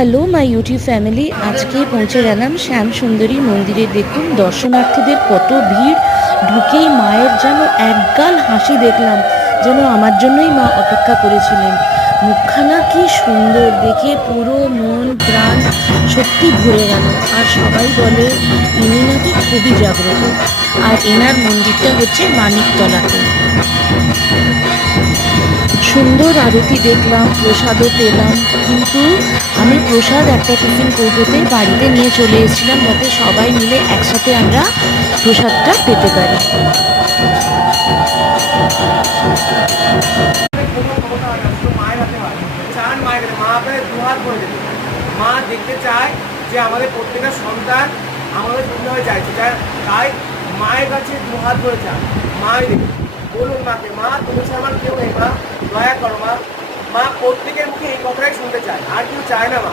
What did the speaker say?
Hello my YouTube family, আজকে পৌঁছে গেলাম শ্যাম সুন্দরী মন্দিরে। দেখুন দর্শনার্থীদের কত ভিড়, ঢুকেই মায়ের যেন একগাল হাসি দেখলাম, যেন আমার জন্যই মা অপেক্ষা করেছিলেন। মুখখানা কি সুন্দর, দেখে পুরো মন প্রাণ সত্যি ভরে গেল। আর সবাই বলে ইনি নাকি খুবই জাগ্রত, আর এনার মন্দিরটা হচ্ছে মানিকতলাতে। সুন্দর আরতি দেখলাম, প্রসাদও পেলাম, কিন্তু আমি প্রসাদ একটা টিফিন কৌটোতে বাড়িতে নিয়ে চলে এসেছিলাম, যাতে সবাই মিলে একসাথে আমরা প্রসাদটা পেতে পারি। মা দেখতে চায় যে আমাদের প্রত্যেকটা সন্তান আমাদের সুন্দর হয়ে যায়, তাই মায়ের কাছে দুহাত ধরে চায়। মাই দেখে বলুন মাকে, মা তুমি ছাড়া আমার কেউ নেই, মা দয়া করো, মা। মা প্রত্যেকের মুখে এই কথাটাই শুনতে চায়, আর কেউ চায় না মা।